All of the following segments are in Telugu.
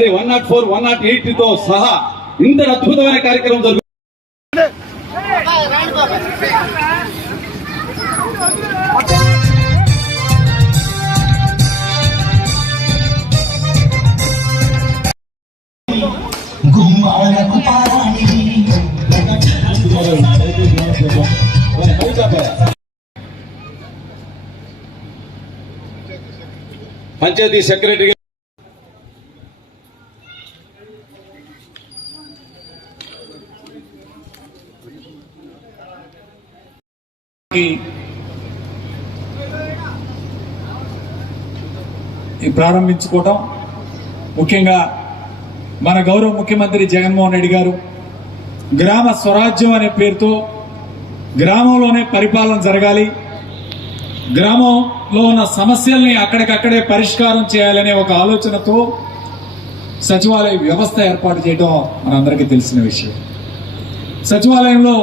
104, 108 తో సహా ఇంత అద్భుతమైన కార్యక్రమం జరుగుతుంది. పంచాయతీ సెక్రటరీ ప్రారంభించుకోవటం, ముఖ్యంగా మన గౌరవ ముఖ్యమంత్రి జగన్మోహన్ రెడ్డి గారు గ్రామ స్వరాజ్యం అనే పేరుతో గ్రామంలోనే పరిపాలన జరగాలి, గ్రామంలో ఉన్న సమస్యల్ని అక్కడికక్కడే పరిష్కారం చేయాలనే ఒక ఆలోచనతో సచివాలయ వ్యవస్థ ఏర్పాటు చేయడం మనందరికీ తెలిసిన విషయం. సచివాలయంలో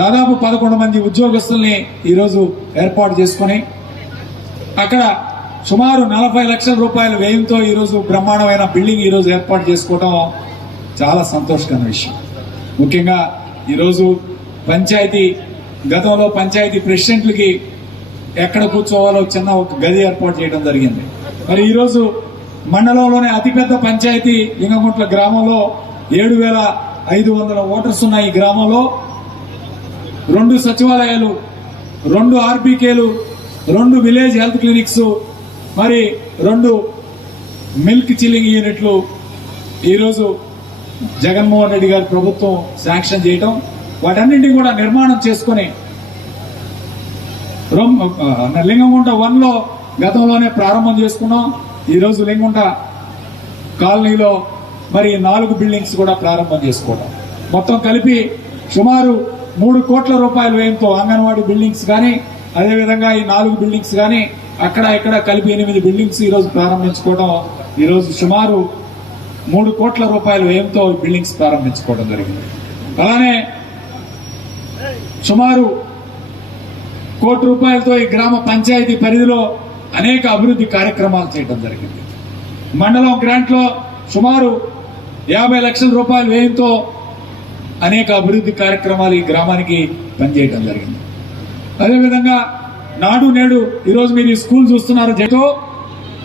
దాదాపు 11 మంది ఉద్యోగస్తుల్ని ఈరోజు ఏర్పాటు చేసుకుని అక్కడ సుమారు 40 లక్షల రూపాయల వ్యయంతో ఈరోజు బ్రహ్మాండమైన బిల్డింగ్ ఈరోజు ఏర్పాటు చేసుకోవడం చాలా సంతోషకరమైన విషయం. ముఖ్యంగా ఈరోజు పంచాయతీ గతంలో పంచాయతీ ప్రెసిడెంట్లకి ఎక్కడ కూర్చోవాలో చిన్న ఒక గది ఏర్పాటు చేయడం జరిగింది. మరి ఈరోజు మండలంలోనే అతిపెద్ద పంచాయతీ లింగగుంట్ల గ్రామంలో 7,500 ఓటర్స్ ఉన్న ఈ గ్రామంలో 2 సచివాలయాలు, 2 ఆర్బీకేలు, 2 విలేజ్ హెల్త్ క్లినిక్స్, మరి 2 మిల్క్ చిల్లింగ్ యూనిట్లు ఈరోజు జగన్మోహన్ రెడ్డి గారి ప్రభుత్వం శాంక్షన్ చేయటం, వాటన్నింటినీ కూడా నిర్మాణం చేసుకుని లింగంగుంట 1లో గతంలోనే ప్రారంభం చేసుకున్నాం. ఈరోజు లింగంగుంట కాలనీలో మరి 4 బిల్డింగ్స్ కూడా ప్రారంభం చేసుకోవడం, మొత్తం కలిపి సుమారు 3 కోట్ల రూపాయల వ్యయంతో అంగన్వాడీ బిల్డింగ్స్ కానీ, అదేవిధంగా ఈ 4 బిల్డింగ్స్ కానీ అక్కడ ఇక్కడ కలిపి 8 బిల్డింగ్స్ ఈరోజు ప్రారంభించుకోవడం, ఈరోజు సుమారు 3 కోట్ల రూపాయల వ్యయంతో బిల్డింగ్స్ ప్రారంభించుకోవడం జరిగింది. అలానే సుమారు 1 కోటి రూపాయలతో ఈ గ్రామ పంచాయతీ పరిధిలో అనేక అభివృద్ధి కార్యక్రమాలు చేయడం జరిగింది. మండలం గ్రాంట్ లో సుమారు 50 లక్షల రూపాయల వ్యయంతో అనేక అభివృద్ధి కార్యక్రమాలు ఈ గ్రామానికి పనిచేయడం జరిగింది. అదేవిధంగా నాడు నేడు ఈరోజు మీరు ఈ స్కూల్ చూస్తున్నారు, జతో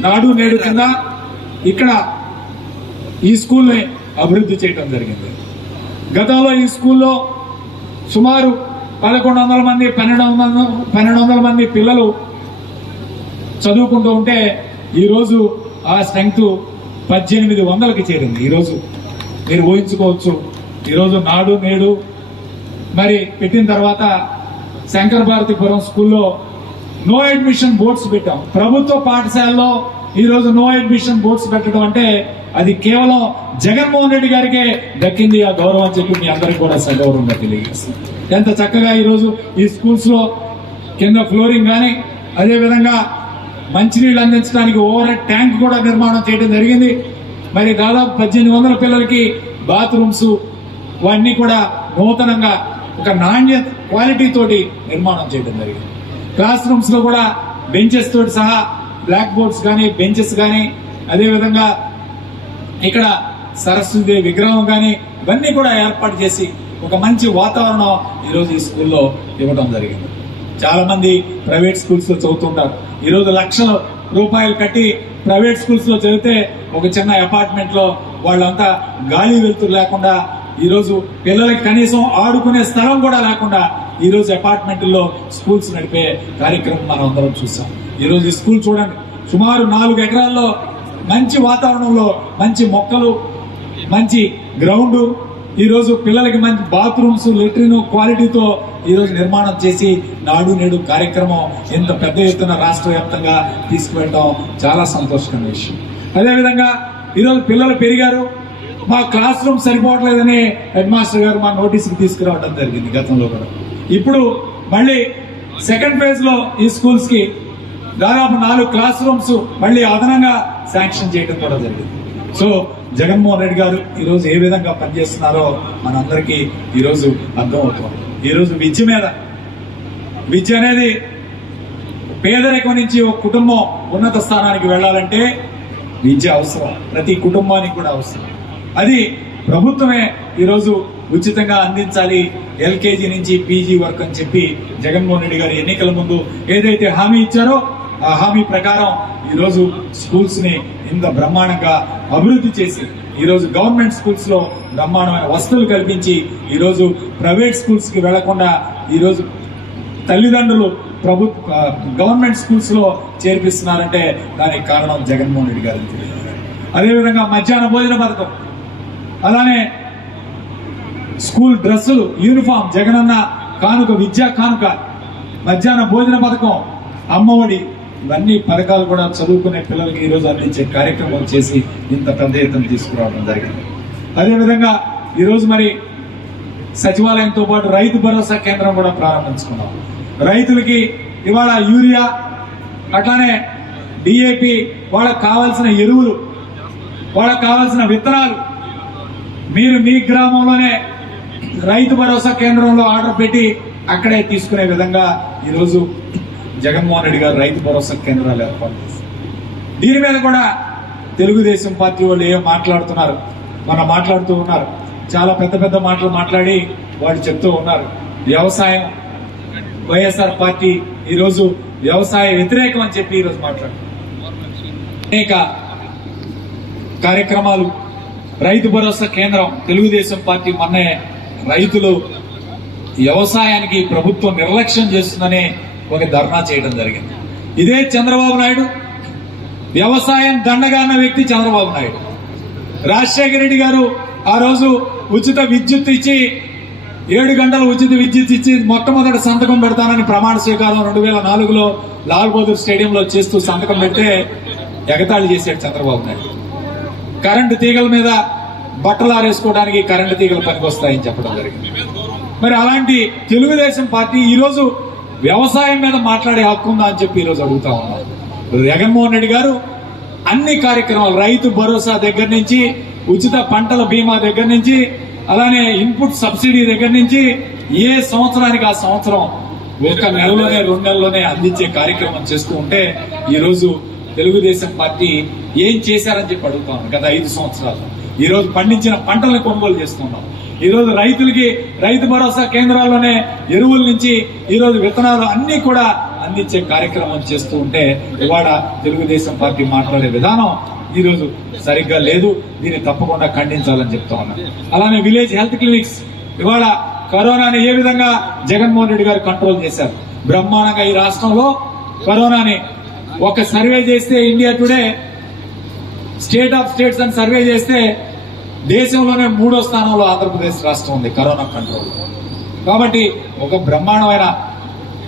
నాడు నేడు కింద ఇక్కడ ఈ స్కూల్ని అభివృద్ధి చేయడం జరిగింది. గతంలో ఈ స్కూల్లో సుమారు 1100 మంది 1200 మంది పిల్లలు చదువుకుంటూ ఉంటే ఈరోజు ఆ స్ట్రెంగ్త్ 1800కి చేరింది. ఈరోజు మీరు ఊహించుకోవచ్చు. ఈరోజు నాడు నేడు మరి పెట్టిన తర్వాత శంకర భారతిపురం స్కూల్లో నో అడ్మిషన్ బోర్డ్స్ పెట్టాం. ప్రభుత్వ పాఠశాలలో ఈరోజు నో అడ్మిషన్ బోర్డ్స్ పెట్టడం అంటే అది కేవలం జగన్మోహన్ రెడ్డి గారికే దక్కింది ఆ గౌరవం అని చెప్పి మీ అందరికీ కూడా సగౌరవంగా తెలియజేస్తుంది. ఎంత చక్కగా ఈరోజు ఈ స్కూల్స్ లో కింద ఫ్లోరింగ్ కానీ, అదేవిధంగా మంచినీళ్ళు అందించడానికి ఓవర్ హెడ్ ట్యాంక్ కూడా నిర్మాణం చేయడం జరిగింది. మరి దాదాపు 1800 పిల్లలకి బాత్రూమ్స్ ఇవన్నీ కూడా నూతనంగా ఒక నాణ్యత క్వాలిటీ తోటి నిర్మాణం చేయడం జరిగింది. క్లాస్ రూమ్స్ లో కూడా బెంచెస్ తోటి సహా బ్లాక్ బోర్డ్స్ కానీ, బెంచెస్ కానీ, అదేవిధంగా ఇక్కడ సరస్వతి విగ్రహం కానీ ఇవన్నీ కూడా ఏర్పాటు చేసి ఒక మంచి వాతావరణం ఈరోజు ఈ స్కూల్లో ఇవ్వడం జరిగింది. చాలా మంది ప్రైవేట్ స్కూల్స్ లో చదువుతుంటారు. ఈరోజు లక్షల రూపాయలు కట్టి ప్రైవేట్ స్కూల్స్ లో చదివితే ఒక చిన్న అపార్ట్మెంట్ లో వాళ్ళంతా గాలి వెలుతురు లేకుండా, ఈరోజు పిల్లలకి కనీసం ఆడుకునే స్థలం కూడా లేకుండా ఈరోజు అపార్ట్మెంట్లో స్కూల్స్ నడిపే కార్యక్రమం మనం అందరం చూసాం. ఈరోజు ఈ స్కూల్ చూడండి, సుమారు 4 ఎకరాల్లో మంచి వాతావరణంలో మంచి మొక్కలు, మంచి గ్రౌండ్, ఈరోజు పిల్లలకి మంచి బాత్రూమ్స్, లెట్రిన్ క్వాలిటీతో ఈరోజు నిర్మాణం చేసి నాడు నేడు కార్యక్రమం ఇంత పెద్ద ఎత్తున రాష్ట్ర వ్యాప్తంగా తీసుకువెళ్ళడం చాలా సంతోషకరమైన విషయం. అదేవిధంగా ఈరోజు పిల్లలు పెరిగారు, మా క్లాస్ రూమ్ సరిపోవట్లేదని హెడ్ మాస్టర్ గారు మా నోటీస్కి తీసుకురావడం జరిగింది గతంలో కూడా. ఇప్పుడు మళ్ళీ సెకండ్ ఫేజ్ లో ఈ స్కూల్స్ కి దాదాపు 4 క్లాస్ రూమ్స్ మళ్ళీ అదనంగా శాంక్షన్ చేయడం కూడా జరిగింది. సో జగన్మోహన్ రెడ్డి గారు ఈరోజు ఏ విధంగా పనిచేస్తున్నారో మనందరికీ ఈరోజు అర్థమవుతుంది. ఈరోజు విద్య అనేది పేదరికం నుంచి ఒక కుటుంబం ఉన్నత స్థానానికి వెళ్ళాలంటే విద్య అవసరం, ప్రతి కుటుంబానికి కూడా అవసరం. అది ప్రభుత్వమే ఈరోజు ఉచితంగా అందించాలి ఎల్కేజీ నుంచి పీజీ వరకు అని చెప్పి జగన్మోహన్ రెడ్డి గారు ఎన్నికల ముందు ఏదైతే హామీ ఇచ్చారో ఆ హామీ ప్రకారం ఈరోజు స్కూల్స్ ని ఇంత బ్రహ్మాండంగా అభివృద్ధి చేసి ఈరోజు గవర్నమెంట్ స్కూల్స్ లో బ్రహ్మాండమైన వసతులు కల్పించి ఈరోజు ప్రైవేట్ స్కూల్స్ కి వెళ్లకుండా ఈరోజు తల్లిదండ్రులు గవర్నమెంట్ స్కూల్స్ లో చేర్పిస్తున్నారంటే దానికి కారణం జగన్మోహన్ రెడ్డి గారు. అదేవిధంగా మధ్యాహ్న భోజన పథకం, అలానే స్కూల్ డ్రెస్సులు, యూనిఫామ్, జగనన్న కానుక, విద్యా కానుక, మధ్యాహ్న భోజన పథకం, అమ్మఒడి, ఇవన్నీ పథకాలు కూడా చదువుకునే పిల్లలకి ఈరోజు అందించే కార్యక్రమం చేసి ఇంత పెద్ద ఎత్తున తీసుకురావడం జరిగింది. అదేవిధంగా ఈరోజు మరి సచివాలయంతో పాటు రైతు భరోసా కేంద్రం కూడా ప్రారంభించుకున్నాం. రైతులకి ఇవాళ యూరియా, అట్లానే డిఏపి, వాళ్ళకు కావాల్సిన ఎరువులు, వాళ్ళకు కావాల్సిన విత్తనాలు మీరు మీ గ్రామంలోనే రైతు భరోసా కేంద్రంలో ఆర్డర్ పెట్టి అక్కడే తీసుకునే విధంగా ఈరోజు జగన్మోహన్ రెడ్డి గారు రైతు భరోసా కేంద్రాలు ఏర్పాటు చేశారు. దీని మీద కూడా తెలుగుదేశం పార్టీ వాళ్ళు ఏం మాట్లాడుతున్నారు, మనం మాట్లాడుతూ ఉన్నారు. చాలా పెద్ద పెద్ద మాటలు మాట్లాడి వాళ్ళు చెప్తూ ఉన్నారు వ్యవసాయం, వైఎస్ఆర్ పార్టీ ఈరోజు వ్యవసాయ వ్యతిరేకం అని చెప్పి ఈరోజు మాట్లాడుతున్నారు. అనేక కార్యక్రమాలు, రైతు భరోసా కేంద్రం, తెలుగుదేశం పార్టీ మొన్నే రైతులు వ్యవసాయానికి ప్రభుత్వం నిర్లక్ష్యం చేస్తుందని ఒక ధర్నా చేయడం జరిగింది. ఇదే చంద్రబాబు నాయుడు, వ్యవసాయం దండగా అన్న వ్యక్తి చంద్రబాబు నాయుడు. రాజశేఖర రెడ్డి గారు ఆ రోజు ఉచిత విద్యుత్ ఇచ్చి 7 గంటలు ఉచిత విద్యుత్ ఇచ్చి మొట్టమొదటి సంతకం పెడతానని ప్రమాణ స్వీకారం 2004లో లాల్ బహదూర్ స్టేడియంలో చేస్తూ సంతకం పెడితే ఎగతాళి చేశాడు చంద్రబాబు నాయుడు. కరెంటు తీగల మీద బట్టలు ఆరేసుకోవడానికి కరెంటు తీగలు పనికొస్తాయని చెప్పడం జరిగింది. మరి అలాంటి తెలుగుదేశం పార్టీ ఈరోజు వ్యవసాయం మీద మాట్లాడే హక్కు ఉందా అని చెప్పి ఈరోజు అడుగుతా ఉన్నాం. జగన్మోహన్ రెడ్డి గారు అన్ని కార్యక్రమాలు, రైతు భరోసా దగ్గర నుంచి, ఉచిత పంటల బీమా దగ్గర నుంచి, అలానే ఇన్పుట్ సబ్సిడీ దగ్గర నుంచి ఏ సంవత్సరానికి ఆ సంవత్సరం 1 నెలలోనే 2 నెలల్లోనే అందించే కార్యక్రమం చేస్తూ ఉంటే ఈరోజు తెలుగుదేశం పార్టీ ఏం చేశారని చెప్పి అడుగుతా ఉన్నాం. గత 5 సంవత్సరాలు ఈరోజు పండించిన పంటలను కొనుగోలు చేస్తున్నాం. ఈరోజు రైతులకి రైతు భరోసా కేంద్రాల్లోనే ఎరువుల నుంచి ఈరోజు విత్తనాలు అన్ని కూడా అందించే కార్యక్రమం చేస్తూ ఉంటే ఇవాళ తెలుగుదేశం పార్టీ మాట్లాడే విధానం ఈరోజు సరిగ్గా లేదు. దీన్ని తప్పకుండా ఖండించాలని చెప్తా ఉన్నాను. అలానే విలేజ్ హెల్త్ క్లినిక్స్, ఇవాళ కరోనాని ఏ విధంగా జగన్మోహన్ రెడ్డి గారు కంట్రోల్ చేశారు బ్రహ్మాండంగా. ఈ రాష్ట్రంలో కరోనాని ఒక సర్వే చేస్తే, India today state of states అని సర్వే చేస్తే దేశంలోనే 3వ స్థానంలో ఆంధ్రప్రదేశ్ రాష్ట్రం ఉంది కరోనా కంట్రోల్. కాబట్టి ఒక బ్రహ్మాండమైన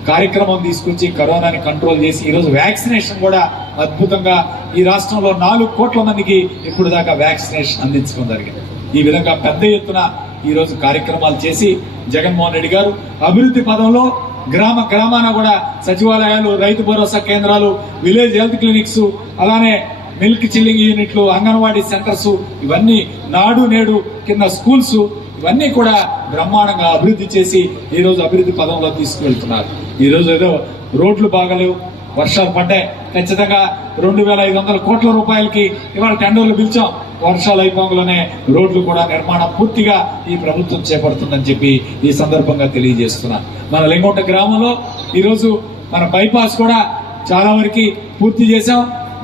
కార్యక్రమం తీసుకొచ్చి కరోనాని కంట్రోల్ చేసి ఈరోజు వ్యాక్సినేషన్ కూడా అద్భుతంగా ఈ రాష్ట్రంలో 4 కోట్ల మందికి ఇప్పుడు దాకా వ్యాక్సినేషన్ అందించడం జరిగింది. ఈ విధంగా పెద్ద ఎత్తున ఈరోజు కార్యక్రమాలు చేసి జగన్మోహన్ రెడ్డి గారు అభివృద్ధి పదంలో గ్రామ గ్రామాన కూడా సచివాలయాలు, రైతు భరోసా కేంద్రాలు, విలేజ్ హెల్త్ క్లినిక్స్, అలానే మిల్క్ చిల్లింగ్ యూనిట్లు, అంగన్వాడీ సెంటర్స్, ఇవన్నీ నాడు నేడు కింద స్కూల్స్, ఇవన్నీ కూడా బ్రహ్మాండంగా అభివృద్ధి చేసి ఈరోజు అభివృద్ధి పదంలో తీసుకువెళ్తున్నారు. ఈరోజు ఏదో రోడ్లు బాగలేవు, వర్షాలు పడ్డాయి, ఖచ్చితంగా 2500 కోట్ల రూపాయలకి ఇవాళ టెండర్లు పిలిచాం. వర్షాలు అయిపోగానే రోడ్లు కూడా నిర్మాణం పూర్తిగా ఈ ప్రభుత్వం చేపడుతుందని చెప్పి ఈ సందర్భంగా తెలియజేస్తున్నా. మన లింగొండ గ్రామంలో ఈరోజు మన బైపాస్ కూడా చాలా వరకు పూర్తి చేశాం.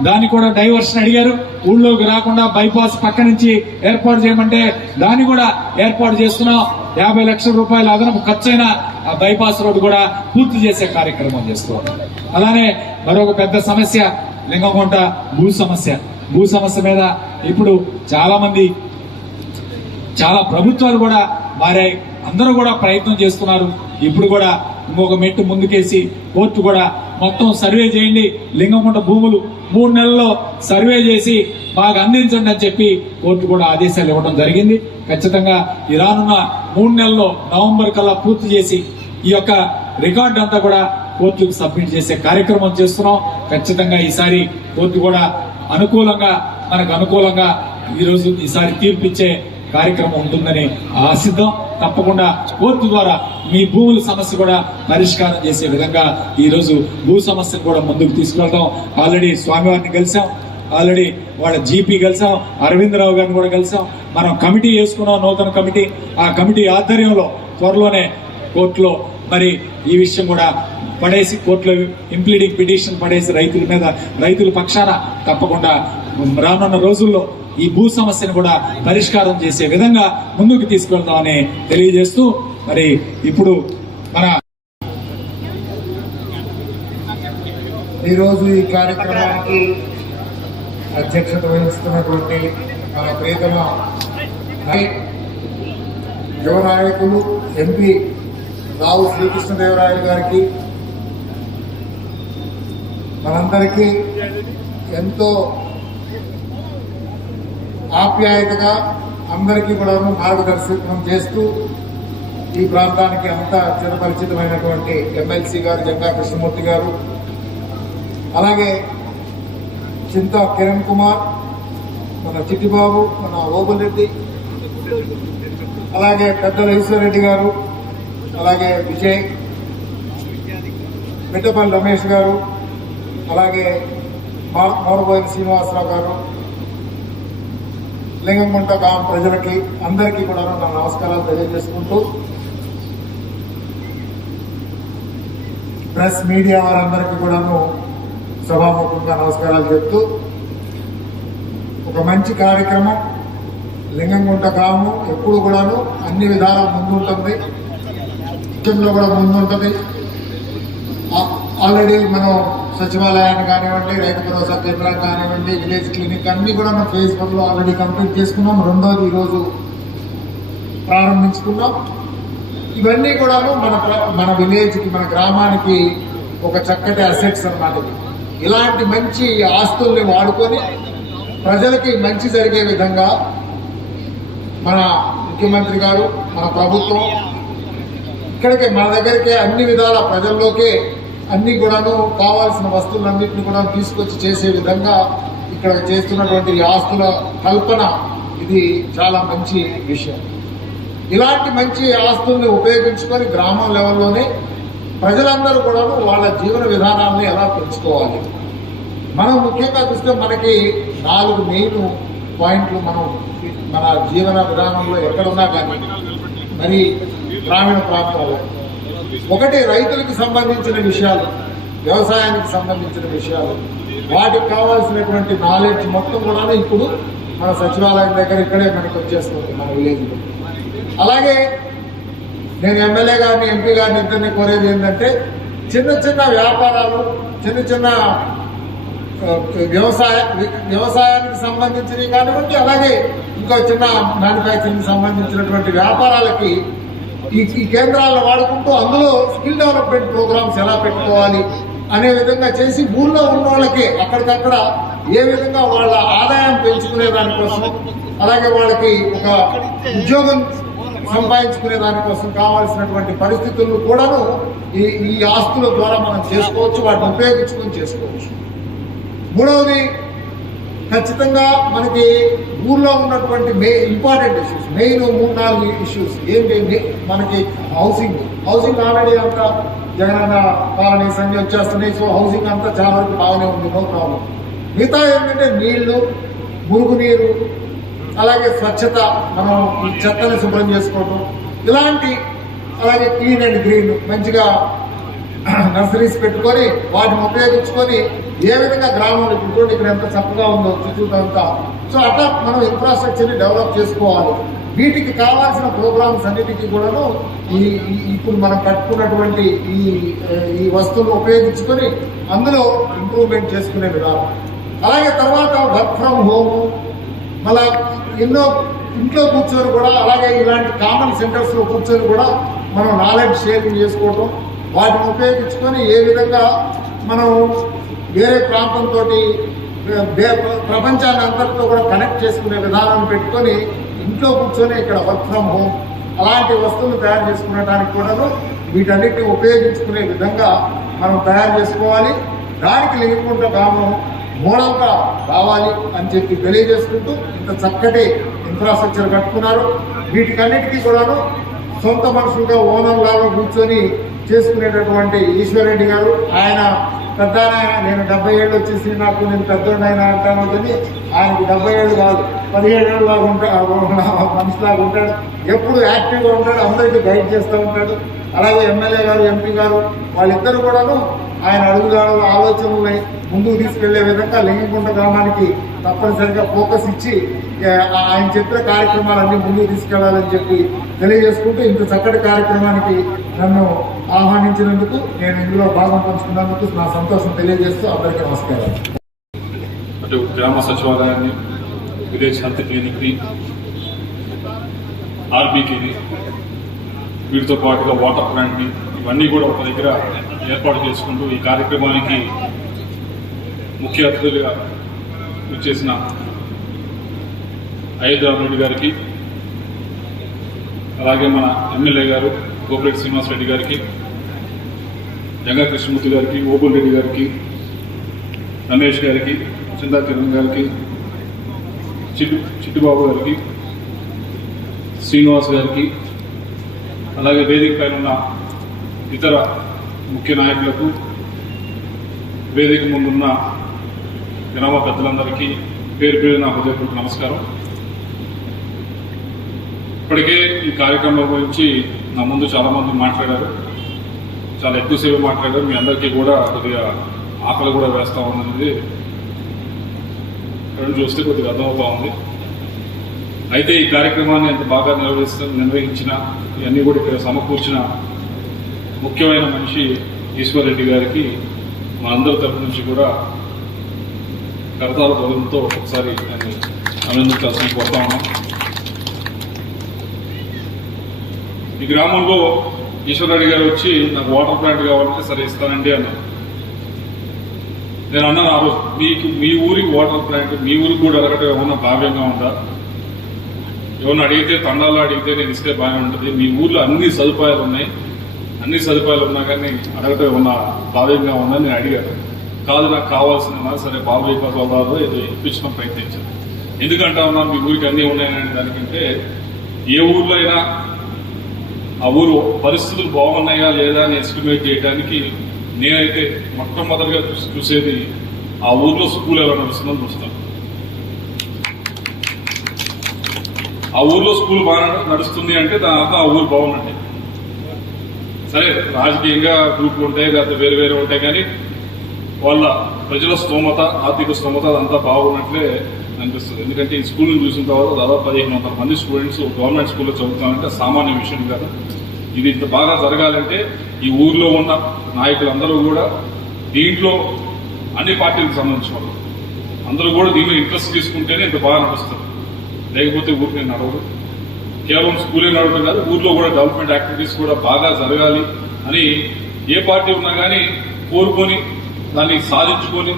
దాన్ని కూడా డైవర్షన్ అడిగారు, ఊళ్ళోకి రాకుండా బైపాస్ పక్క నుంచి ఏర్పాటు చేయమంటే దాన్ని కూడా ఏర్పాటు చేస్తున్నాం. 50 లక్షల రూపాయల అదనపు ఖర్చైన ఆ బైపాస్ రోడ్డు కూడా పూర్తి చేసే కార్యక్రమం చేస్తున్నాం. అలానే మరొక పెద్ద సమస్య లింగంకొండ భూ సమస్య మీద ఇప్పుడు చాలా ప్రభుత్వాలు కూడా మారాయి, అందరూ కూడా ప్రయత్నం చేస్తున్నారు. ఇప్పుడు కూడా ఇంకొక మెట్టు ముందుకేసి కోర్టు కూడా మొత్తం సర్వే చేయండి, లింగంకొండ భూములు 3 నెలల్లో సర్వే చేసి బాగా అందించండి అని చెప్పి కోర్టు కూడా ఆదేశాలు ఇవ్వడం జరిగింది. ఖచ్చితంగా ఈ రానున్న 3 నెలల్లో నవంబర్ కల్లా పూర్తి చేసి ఈ యొక్క రికార్డు అంతా కూడా కోర్టుకు సబ్మిట్ చేసే కార్యక్రమం చేస్తున్నాం. ఖచ్చితంగా ఈసారి కోర్టు కూడా మనకు అనుకూలంగా ఈరోజు ఈసారి తీర్పిచ్చే కార్యక్రమం ఉంటుందని ఆశిద్దాం. తప్పకుండా కోర్టు ద్వారా మీ భూముల సమస్య కూడా పరిష్కారం చేసే విధంగా ఈ రోజు భూ సమస్యను కూడా ముందుకు తీసుకెళ్తాం. ఆల్రెడీ స్వామివారిని కలిసాం, ఆల్రెడీ వాళ్ళ జీపీ కలిసాం, అరవిందరావు గారిని కూడా కలిసాం. మనం కమిటీ వేసుకున్నాం, నూతన కమిటీ. ఆ కమిటీ ఆధ్వర్యంలో త్వరలోనే కోర్టులో మరి ఈ విషయం కూడా పడేసి, కోర్టులో ఇంప్లీడింగ్ పిటిషన్ పడేసి రైతుల మీద, రైతుల పక్షాన తప్పకుండా రానున్న రోజుల్లో ఈ భూ సమస్యను కూడా పరిష్కారం చేసే విధంగా ముందుకు తీసుకెళ్తామని తెలియజేస్తూ, మరి ఇప్పుడు మన ఈరోజు ఈ కార్యక్రమానికి అధ్యక్షత వహిస్తున్నటువంటి మన ప్రియతమ యువ నాయకులు ఎంపీ రావు శ్రీకృష్ణదేవరాయలు గారికి, మనందరికీ ఎంతో ఆప్యాయతగా అందరికీ కూడా మార్గదర్శకం చేస్తూ ఈ ప్రాంతానికి అంతా చిరపరిచితమైనటువంటి ఎమ్మెల్సీ గారు జంగా కృష్ణమూర్తి గారు, అలాగే చింతా కిరణ్ కుమార్, మన చిట్టిబాబు, మన ఓబులరెడ్డి, అలాగే పెద్దల ఈశ్వరరెడ్డి గారు, అలాగే విజయ్, మిట్టపల్లి రమేష్ గారు, అలాగే మోరబోయిన శ్రీనివాసరావు గారు, లింగంగుంట గ్రామ ప్రజలకి అందరికీ కూడా నా నమస్కారాలు తెలియజేసుకుంటూ, ప్రెస్ మీడియా వారందరికీ కూడాను సభాముఖంగా నమస్కారాలు చెప్తూ, ఒక మంచి కార్యక్రమం. లింగంగుంట గ్రామం ఎప్పుడు కూడాను అన్ని విధాలా ముందుంటుంది, విషయంలో కూడా ముందుంటుంది. ఆల్రెడీ మనం సచివాలయాన్ని కానివ్వండి, రైతు భరోసా కేంద్రాన్ని కానివ్వండి, విలేజ్ క్లినిక్ అన్ని కూడా మనం ఫేజ్ 1 లో ఆల్రెడీ కంప్లీట్ చేసుకున్నాం. రెండోది ఈరోజు ప్రారంభించుకున్నాం. ఇవన్నీ కూడాను మన విలేజ్కి, మన గ్రామానికి ఒక చక్కటి అసెట్స్ అన్నమాట. ఇలాంటి మంచి ఆస్తుల్ని వాడుకొని ప్రజలకి మంచి జరిగే విధంగా మన ముఖ్యమంత్రి గారు, మన ప్రభుత్వం ఇక్కడికి మన దగ్గరికే అన్ని విధాల ప్రజల్లోకే అన్ని కూడాను కావాల్సిన వస్తువులన్నింటినీ కూడా తీసుకొచ్చి చేసే విధంగా ఇక్కడ చేస్తున్నటువంటి ఆస్తుల కల్పన ఇది చాలా మంచి విషయం. ఇలాంటి మంచి ఆస్తుల్ని ఉపయోగించుకొని గ్రామం లెవెల్లోనే ప్రజలందరూ కూడా వాళ్ళ జీవన విధానాన్ని ఎలా పెంచుకోవాలి. మనం ముఖ్యంగా చూస్తే మనకి 4 మెయిన్ పాయింట్లు మనం మన జీవన విధానంలో ఎక్కడున్నా కానీ మరి గ్రామీణ ప్రాంతాల్లో, ఒకటి రైతులకు సంబంధించిన విషయాలు, వ్యవసాయానికి సంబంధించిన విషయాలు, వాటికి కావాల్సినటువంటి నాలెడ్జ్ మొత్తం కూడా ఇప్పుడు మన సచివాలయం దగ్గర ఇక్కడే మనకు వచ్చేస్తుంది మన విలేజ్లో. అలాగే నేను ఎమ్మెల్యే గారిని, ఎంపీ గారిని ఇద్దరిని కోరేది ఏంటంటే, చిన్న చిన్న వ్యాపారాలు, చిన్న చిన్న వ్యవసాయానికి సంబంధించినవి కానివ్వండి, అలాగే ఇంకో చిన్న మ్యానుఫ్యాక్చరింగ్ సంబంధించినటువంటి వ్యాపారాలకి ఈ కేంద్రాలను వాడుకుంటూ అందులో స్కిల్ డెవలప్మెంట్ ప్రోగ్రామ్స్ ఎలా పెట్టుకోవాలి అనే విధంగా చేసి ఊళ్ళో ఉన్న వాళ్ళకి అక్కడికక్కడ ఏ విధంగా వాళ్ళ ఆదాయం పెంచుకునే దానికోసం, అలాగే వాళ్ళకి ఒక ఉద్యోగం సంపాదించుకునే దానికోసం కావాల్సినటువంటి పరిస్థితులను కూడాను ఈ ఆస్తుల ద్వారా మనం చేసుకోవచ్చు, వాటిని ఉపయోగించుకొని చేసుకోవచ్చు. మూడవది, ఖచ్చితంగా మనకి ఊర్లో ఉన్నటువంటి ఇంపార్టెంట్ ఇష్యూస్, మెయిన్ 3-4 ఇష్యూస్ ఏంటి మనకి హౌసింగ్ ఆల్రెడీ అంతా జగనన్న కాలనీస్ అన్ని వచ్చేస్తున్నాయి. సో హౌసింగ్ అంతా చాలా వరకు బాగానే ఉంది, నో ప్రాబ్లం. మిగతా ఏంటంటే నీళ్లు, మురుగునీరు, అలాగే స్వచ్ఛత, మనం ఈ చెత్తని శుభ్రం చేసుకోవడం, ఇలాంటి, అలాగే క్లీన్ అండ్ గ్రీన్, మంచిగా నర్సరీస్ పెట్టుకొని వాటిని ఉపయోగించుకొని ఏ విధంగా గ్రామంలో ఇప్పుడు ఇక్కడ ఎంత చక్కగా ఉందో చుట్టూతంతా. సో అట్లా మనం ఇన్ఫ్రాస్ట్రక్చర్ని డెవలప్ చేసుకోవాలి. వీటికి కావాల్సిన ప్రోగ్రామ్స్ అన్నిటికీ కూడాను ఇప్పుడు మనం కట్టుకున్నటువంటి ఈ వస్తువులు ఉపయోగించుకొని అందులో ఇంప్రూవ్మెంట్ చేసుకునే విధానం. అలాగే తర్వాత వర్క్ ఫ్రమ్ హోము, మళ్ళా ఎన్నో ఇంట్లో కూర్చొని కూడా, అలాగే ఇలాంటి కామన్ సెంటర్స్ లో కూర్చొని కూడా మనం నాలెడ్జ్ షేరింగ్ చేసుకోవడం, వాటిని ఉపయోగించుకొని ఏ విధంగా మనం వేరే ప్రాంతంతో ప్రపంచాన్ని అంతటితో కూడా కనెక్ట్ చేసుకునే విధానం పెట్టుకొని ఇంట్లో కూర్చొని ఇక్కడ వర్క్ ఫ్రమ్ హోమ్ అలాంటి వస్తువులు తయారు చేసుకునేటానికి కూడాను వీటన్నిటిని ఉపయోగించుకునే విధంగా మనం తయారు చేసుకోవాలి. దానికి లింగంగుంట గ్రామం మోడల్గా రావాలి అని చెప్పి తెలియజేసుకుంటూ, ఇంత చక్కటి ఇన్ఫ్రాస్ట్రక్చర్ కట్టుకున్నారు. వీటికన్నిటికీ కూడాను సొంత మనుషులుగా ఓనర్ లాగా కూర్చొని చేసుకునేటటువంటి ఈశ్వరరెడ్డి గారు. ఆయన పెద్ద నేను 70 ఏళ్ళు వచ్చేసి నాకు నేను పెద్దోడైనా అంటాను కానీ ఆయనకు 70 ఏళ్ళు కాదు, 17 ఏళ్ళు లాగా మనిషిలాగా ఉంటాడు. ఎప్పుడు యాక్టివ్గా ఉంటాడు, అందరికీ గైడ్ చేస్తూ ఉంటాడు. అలాగే ఎమ్మెల్యే గారు, ఎంపీ గారు వాళ్ళిద్దరు కూడాను ఆయన అడుగుదాడుల ఆలోచనల్ని ముందుకు తీసుకెళ్లే విధంగా లింగంకుంట గ్రామానికి తప్పనిసరిగా ఫోకస్ ఇచ్చి ఆయన చెప్పిన కార్యక్రమాలన్నీ ముందుకు తీసుకెళ్లాలని చెప్పి తెలియజేసుకుంటూ ఇంత చక్కటి కార్యక్రమానికి నన్ను ఆహ్వానించినందుకు, నేను ఇందులో భాగం పంచుకున్నందుకు నా సంతోషం తెలియజేస్తూ అందరికీ నమస్కారాలు. అటు గ్రామ సచివాలయాన్ని, విలేజ్ హెల్త్ క్లినిక్ని, ఆర్బీకేని, వీటితో పాటుగా వాటర్ ప్లాంట్ని, ఇవన్నీ కూడా ఒక దగ్గర ఏర్పాటు చేసుకుంటూ ఈ కార్యక్రమానికి ముఖ్య అతిథులుగా చేసిన అయోధ్యరామ్ రెడ్డి గారికి, అలాగే మన ఎమ్మెల్యే గారు గోపిరెడ్డి శ్రీనివాస్ రెడ్డి గారికి, జంగా కృష్ణమూర్తి గారికి, ఓబుల్ రెడ్డి గారికి, రమేష్ గారికి, చిందా కిరణ్ గారికి, చిట్టుబాబు గారికి, శ్రీనివాస్ గారికి, అలాగే వేదిక పైన ఉన్న ఇతర ముఖ్య నాయకులకు, వేదిక ముందున్న గ్రామ పెద్దలందరికీ పేరు పేరు నా హృదయపూర్వక నమస్కారం. ఇప్పటికే ఈ కార్యక్రమం గురించి నా ముందు చాలా మంది మాట్లాడారు, చాలా ఎక్కువసేపు మాట్లాడారు. మీ అందరికీ కూడా కొద్దిగా ఆకలి కూడా వేస్తా ఉన్నది చూస్తే కొద్దిగా అర్థమవుతా ఉంది. అయితే ఈ కార్యక్రమాన్ని ఎంత బాగా నిర్వహించిన, ఇవన్నీ కూడా ఇక్కడ సమకూర్చిన ముఖ్యమైన మనిషి ఈశ్వరరెడ్డి గారికి మా అందరి తరఫు నుంచి కూడా కరతాల బలంతో ఒకసారి నేను అభినందించాల్సిన కోరుతా ఉన్నాం. ఈ గ్రామంలో ఈశ్వరరెడ్డి గారు వచ్చి నాకు వాటర్ ప్లాంట్ కావాలంటే సరే ఇస్తానండి అన్నారు. నేను అన్నాను ఆ రోజు, మీ ఊరికి వాటర్ ప్లాంట్ మీ ఊరికి కూడా అడగటం ఏమన్నా భావ్యంగా ఉందా? ఏమన్నా అడిగితే తండాలో అడిగితే నేను ఇస్తే బాగానే ఉంటుంది. మీ ఊర్లో అన్ని సదుపాయాలు ఉన్నాయి, అన్ని సదుపాయాలు ఉన్నా కానీ అడగటం ఏమన్నా భావ్యంగా ఉందా నేను అడిగాను. కాదు, నాకు కావాల్సిన సరే బాబు సోదాలు ఇది ఇప్పించడం ప్రయత్నించాను. ఎందుకంటా ఉన్నాను మీ ఊరికి అన్నీ ఉన్నాయని దానికంటే, ఏ ఊర్లో అయినా ఆ ఊరు పరిస్థితులు బాగున్నాయా లేదా అని ఎస్టిమేట్ చేయడానికి నేనైతే మొట్టమొదటిగా చూసేది ఆ ఊర్లో స్కూల్ ఎలా నడుస్తుందని చూస్తాను. ఆ ఊర్లో స్కూల్ బాగా నడుస్తుంది అంటే దాని అర్థం ఆ ఊరు బాగుందండి. సరే రాజకీయంగా గ్రూపులు ఉంటాయి, లేకపోతే వేరు వేరే ఉంటాయి, కానీ వాళ్ళ ప్రజల స్తోమత, ఆర్థిక స్తోమత అదంతా బాగున్నట్లే అనిపిస్తుంది. ఎందుకంటే ఈ స్కూల్ని చూసిన తర్వాత దాదాపు 1500 మంది స్టూడెంట్స్ గవర్నమెంట్ స్కూల్లో చదువుతానంటే సామాన్య విషయం కాదు. ఇది ఇంత బాగా జరగాలంటే ఈ ఊర్లో ఉన్న నాయకులందరూ కూడా, దీంట్లో అన్ని పార్టీలకు సంబంధించిన వాళ్ళు అందరూ కూడా దీంట్లో ఇంట్రెస్ట్ తీసుకుంటేనే ఇంత బాగా నడుస్తుంది. లేకపోతే ఊరికి నడవదు. కేవలం స్కూలే నడవడం కాదు, ఊర్లో కూడా డెవలప్మెంట్ యాక్టివిటీస్ కూడా బాగా జరగాలి అని ఏ పార్టీ ఉన్నా కానీ కోరుకొని దాన్ని సాధించుకొని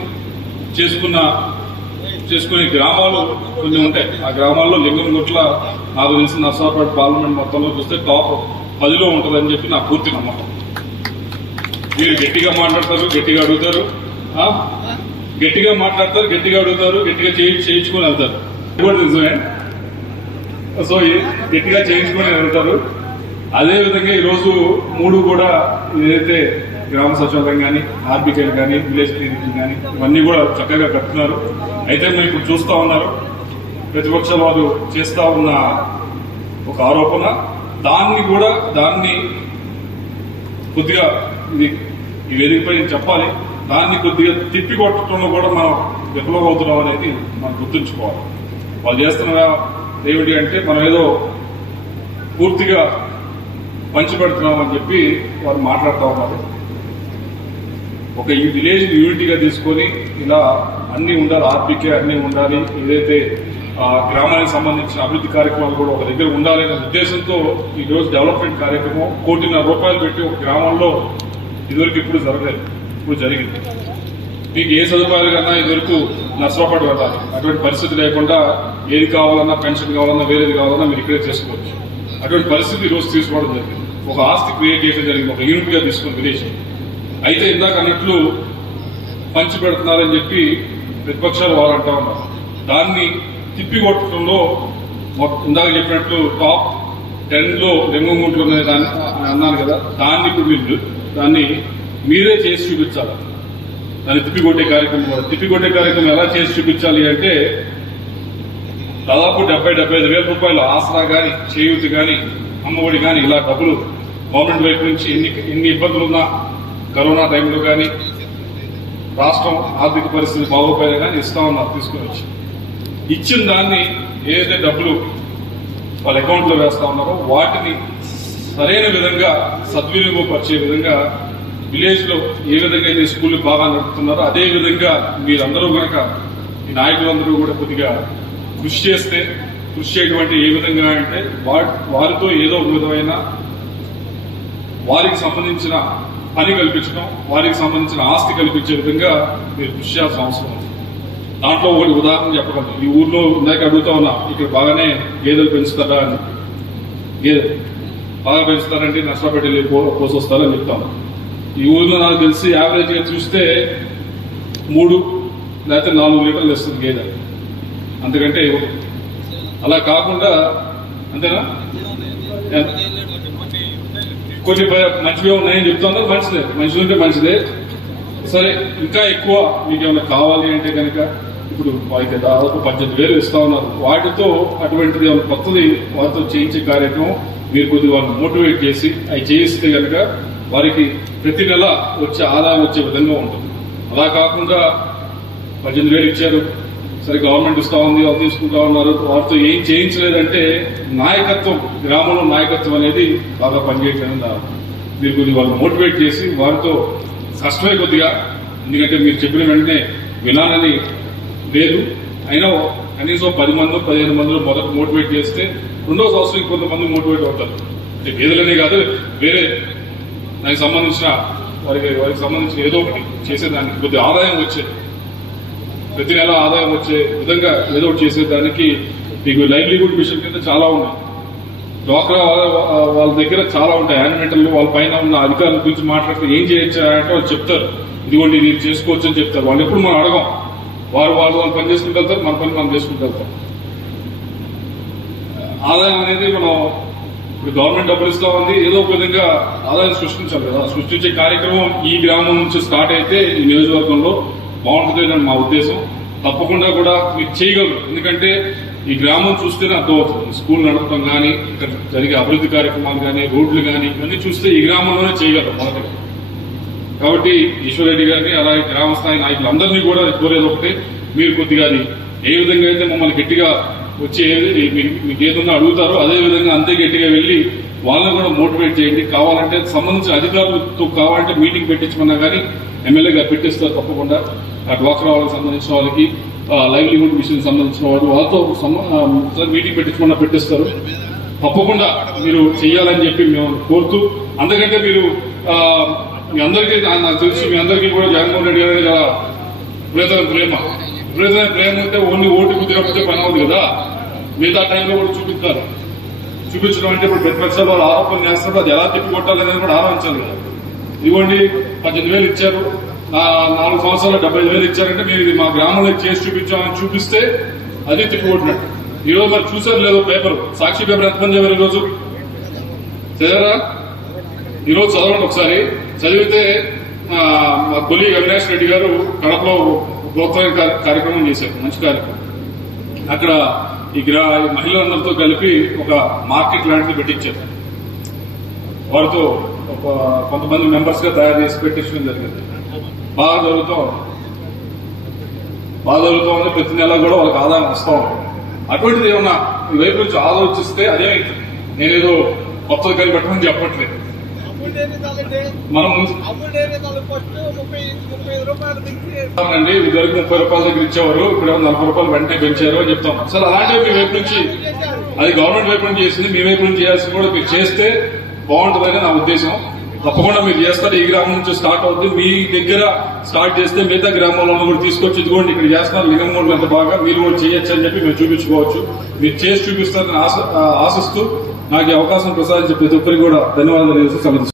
చేసుకునే గ్రామాలు కొన్ని ఉంటాయి. ఆ గ్రామాల్లో లింగంగుట్ల నాకు తెలిసిన నర్సాపేట పార్లమెంట్ మొత్తంలో చూస్తే టాప్ 10లో ఉంటుందని చెప్పి నా పూర్తి నమ్మకం. మీరు గట్టిగా మాట్లాడతారు, గట్టిగా అడుగుతారు, గట్టిగా మాట్లాడతారు, గట్టిగా అడుగుతారు, గట్టిగా చేయించుకొని వెళ్తారు. ఇది కూడా నిజమే. సో గట్టిగా చేయించుకొని వెళ్తారు. అదేవిధంగా ఈరోజు 3 కూడా ఏదైతే గ్రామ సచివాలయం కానీ, ఆర్బీకేలు కానీ, విలేజ్ క్లినిక్ కానీ ఇవన్నీ కూడా చక్కగా కట్టుతున్నారు. అయితే మీరు ఇప్పుడు చూస్తా ఉన్నారు, ప్రతిపక్షాలు వారు చేస్తా ఉన్న ఒక ఆరోపణ, దాన్ని కొద్దిగా ఇది ఈ వేదికపై చెప్పాలి, దాన్ని కొద్దిగా తిప్పి కొట్టడంలో కూడా మనం విఫలం అవుతున్నాం అనేది మనం గుర్తుంచుకోవాలి. వాళ్ళు చేస్తున్న ఏమిటి అంటే, మనం ఏదో పూర్తిగా పంచిపెడుతున్నాం అని చెప్పి వారు మాట్లాడుతూ ఉన్నారు. ఒక ఈ విలేజ్ యూనిటీగా తీసుకొని ఇలా అన్ని ఉండాలి, ఆర్బీకే అన్ని ఉండాలి, ఏదైతే గ్రామానికి సంబంధించిన అభివృద్ధి కార్యక్రమాలు కూడా ఒక దగ్గర ఉండాలి అనే ఉద్దేశంతో ఈ రోజు డెవలప్మెంట్ కార్యక్రమం 1.5 కోటి రూపాయలు పెట్టి ఒక గ్రామంలో ఇదివరకు ఇప్పుడు జరగలేదు, ఇప్పుడు జరిగింది. మీకు ఏ సదుపాయాలు కన్నా ఇదివరకు నర్సరాపేట వెళ్ళాలి, అటువంటి పరిస్థితి లేకుండా ఏది కావాలన్నా, పెన్షన్ కావాలన్నా, వేరేది కావాలన్నా మీరు ఇక్కడే చేసుకోవచ్చు. అటువంటి పరిస్థితి ఈ రోజు తీసుకోవడం జరిగింది. ఒక ఆస్తి క్రియేట్ చేయడం జరిగింది, ఒక యూనిట్ గా తీసుకుని విలేజ్. అయితే ఇందాక అన్నట్లు పంచి పెడుతున్నారని చెప్పి ప్రతిపక్షాలు వారు అంటా ఉన్నారు. దాన్ని తిప్పికొట్టడంలో ఇందాక చెప్పినట్లు టాప్ 10 లో లింగంగుంట్లు ఉన్నాయి దాన్ని అన్నాను కదా, దాన్ని ఇప్పుడు మీరు దాన్ని మీరే చేసి చూపించాలి. దాన్ని తిప్పికొట్టే కార్యక్రమం కూడా. తిప్పికొట్టే కార్యక్రమం ఎలా చేసి చూపించాలి అంటే దాదాపు 70-75 వేల రూపాయలు ఆసరా కానీ, చేయూతి కానీ, అమ్మఒడి కానీ ఇలా డబ్బులు గవర్నమెంట్ వైపు నుంచి ఎన్ని ఇబ్బందులున్నా కరోనా టైంలో కానీ రాష్ట్రం ఆర్థిక పరిస్థితి బాగోపోయినా కానీ ఇస్తా ఉన్నారు తీసుకుని వచ్చి. ఇచ్చిన దాన్ని ఏదైతే డబ్బులు వాళ్ళ అకౌంట్ లో వేస్తా ఉన్నారో వాటిని సరైన విధంగా సద్వినియోగపరిచే విధంగా విలేజ్ లో ఏ విధంగా అయితే స్కూల్ బాగా నడుపుతున్నారో అదే విధంగా మీరందరూ కనుక ఈ నాయకులందరూ కూడా కొద్దిగా కృషి చేస్తే, కృషి చేయటువంటి ఏ విధంగా అంటే వారితో ఏదో ఒక విధమైన వారికి సంబంధించిన పని కల్పించడం, వారికి సంబంధించిన ఆస్తి కల్పించే విధంగా మీరు కృషి చేయాల్సిన అవసరం ఉంది. దాంట్లో ఒకటి ఉదాహరణ చెప్పగలను. ఈ ఊర్లో ఇందాక అడుగుతా ఉన్నా, ఇక్కడ బాగానే గేదెలు పెంచుతారా అని. గేదెలు బాగా పెంచుతారంటే నష్టపెట్టి పోసొస్తారని చెప్తాను. ఈ ఊర్లో నాకు తెలిసి యావరేజ్ గా చూస్తే 3 లేకపోతే 4 లీటర్లు ఇస్తుంది గేదె, అంతకంటే ఇవ్వదు. అలా కాకుండా అంతేనా, కొన్ని మంచిగా ఉన్నాయని చెప్తున్నారు. మంచిదే, మంచిది ఉంటే మంచిదే. సరే, ఇంకా ఎక్కువ మీకు ఏమైనా కావాలి అంటే కనుక ఇప్పుడు వాళ్ళకి దాదాపు 18,000 ఇస్తా ఉన్నారు. వాటితో అటువంటిది ఏమైనా కొత్తది వారితో చేయించే కార్యక్రమం మీరు కొద్దిగా వాళ్ళని మోటివేట్ చేసి అవి చేయిస్తే కనుక వారికి ప్రతి నెల వచ్చే ఆదాయం వచ్చే విధంగా ఉంటుంది. అలా కాకుండా 18,000 ఇచ్చారు, సరే గవర్నమెంట్ ఇస్తా ఉంది, వాళ్ళు తీసుకుంటా ఉన్నారు, వారితో ఏం చేయించలేదంటే నాయకత్వం, గ్రామంలో నాయకత్వం అనేది బాగా పనిచేయట్లేదు. మీరు కొద్దిగా వాళ్ళని మోటివేట్ చేసి వారితో కష్టమే కొద్దిగా, ఎందుకంటే మీరు చెప్పిన వెంటనే వినాలని లేదు, అయినా కనీసం 10 మంది 15 మందిలో మొదట మోటివేట్ చేస్తే రెండో సంవత్సరం ఇంకొంతమంది మోటివేట్ అవుతారు. అంటే పేదలనే కాదు, వేరే దానికి సంబంధించిన వారికి సంబంధించిన ఏదో ఒకటి చేసేదానికి కొద్దిగా ఆదాయం వచ్చేది, ప్రతి నెల ఆదాయం వచ్చే విధంగా ఏదో ఒకటి చేసేదానికి మీకు లైవ్లీహుడ్ మిషన్ కింద చాలా ఉన్నాయి. డ్వాక్రా వాళ్ళ దగ్గర చాలా ఉంటాయి యానిమేటర్లు. వాళ్ళ పైన ఉన్న అధికారుల గురించి మాట్లాడితే ఏం చేయొచ్చా అంటే వాళ్ళు చెప్తారు, ఇదిగోండి ఇది చేసుకోవచ్చు అని చెప్తారు. వాళ్ళు ఎప్పుడు మనం అడగం, వాళ్ళు పని చేసుకుంటూ వెళ్తారు, మన పని మనం చేసుకుంటూ వెళ్తాం. ఆదాయం అనేది మనం ఇప్పుడు గవర్నమెంట్ డబ్బులు ఇస్తా ఉంది, ఏదో ఒక విధంగా ఆదాయం సృష్టించాలి కదా. సృష్టించే కార్యక్రమం ఈ గ్రామం నుంచి స్టార్ట్ అయితే ఈ నియోజకవర్గంలో బాగుంటుంది అని మా ఉద్దేశం. తప్పకుండా కూడా మీరు చేయగలరు, ఎందుకంటే ఈ గ్రామం చూస్తేనే అర్థమవుతుంది. స్కూల్ నడపడం కానీ, ఇక్కడ జరిగే అభివృద్ధి కార్యక్రమాలు కానీ, రోడ్లు కానీ ఇవన్నీ చూస్తే ఈ గ్రామంలోనే చేయగలరు మొదటగా. కాబట్టి ఈశ్వరరెడ్డి గారిని అలాగే గ్రామ స్థాయి నాయకులందరినీ కూడా కోరేది ఒకటే, మీరు కొద్దిగా అది ఏ విధంగా అయితే మమ్మల్ని గట్టిగా వచ్చి మీకు ఏదన్నా అడుగుతారో అదే విధంగా అంతే గట్టిగా వెళ్లి వాళ్ళని కూడా మోటివేట్ చేయండి. కావాలంటే సంబంధించిన అధికారులతో కావాలంటే మీటింగ్ పెట్టించమన్నా కానీ ఎమ్మెల్యే గారు పెట్టిస్తారు తప్పకుండా. ఆ డ్వాక్రా వాళ్ళకి సంబంధించిన వాళ్ళకి, లైవ్లీహుడ్ మిషన్ సంబంధించిన వాళ్ళు వాళ్ళతో మీటింగ్ పెట్టించమన్నా పెట్టిస్తారు. తప్పకుండా మీరు చెయ్యాలని చెప్పి మేము కోరుతూ, అందుకంటే మీరు మీ అందరికీ నాకు తెలిసి మీ అందరికీ కూడా జగన్మోహన్ రెడ్డి గారి చాలా విపరీతమైన ప్రేమ ఉంటే ఓన్లీ ఓటు కుదిరకపోతే పని అవుతుంది కదా, మిగతా టైంలో కూడా చూపించడం అంటే ఇప్పుడు ప్రతిపక్షాలు వాళ్ళు ఆరోపణలు చేస్తారు, అది ఎలా తిప్పికొట్టాలనేది కూడా ఆలోచించాలి కదా. ఇవ్వండి 18,000 ఇచ్చారు, 4 సంవత్సరాలు 75,000 ఇచ్చారంటే మీరు ఇది మా గ్రామంలో చేసి చూపించామని చూపిస్తే అది తిప్పికొట్టినట్టు. ఈరోజు మరి చూసారు లేదో పేపర్, సాక్షి పేపర్ ఎంతమంది చదివారు ఈరోజు? చదివారా? ఈరోజు చదవండి ఒకసారి. చదివితే మా కొలీగ్ అవినాష్ రెడ్డి గారు కడపలో ప్రోత్సాహ కార్యక్రమం చేశారు, మంచి కార్యక్రమం. అక్కడ ఈ మహిళలందరితో కలిపి ఒక మార్కెట్ లాంటిది పెట్టించారు. వారితో కొంతమంది మెంబర్స్ గా తయారు చేసి పెట్టించడం జరిగింది. బాగా జరుగుతూ ఉంది. ప్రతి నెల కూడా వాళ్ళకి ఆదాయం వస్తూ ఉంటుంది. అటువంటిది ఏమన్నా ఈ వైపు నుంచి ఆలోచిస్తే అదే నేనేదో కొత్తగా కనిపెట్టమని చెప్పట్లేదు. మనం అండి ఇదివరకు 30 రూపాయల దగ్గర ఇచ్చేవారు, ఇప్పుడు 40 రూపాయలు వెంటనే పెంచారు అని చెప్తాం. అసలు అలాంటివి మీ వైపు నుంచి, అది గవర్నమెంట్ వైపు నుంచి చేసింది, మీ వైపు నుంచి చేయాల్సింది కూడా మీరు చేస్తే బాగుంటుందని నా ఉద్దేశం. తప్పకుండా మీరు చేస్తారు. ఈ గ్రామం నుంచి స్టార్ట్ అవుతుంది. మీ దగ్గర స్టార్ట్ చేస్తే మిగతా గ్రామంలో కూడా తీసుకొచ్చి ఇదిగోండి ఇక్కడ చేస్తున్నారు లింగంగూడలు ఎంత బాగా, మీరు కూడా చేయొచ్చు అని చెప్పి మేము చూపించుకోవచ్చు. మీరు చేసి చూపిస్తారని ఆశిస్తూ నాకు ఈ అవకాశం ప్రసాదించే ప్రతి ఒక్కరికి కూడా ధన్యవాదాలు.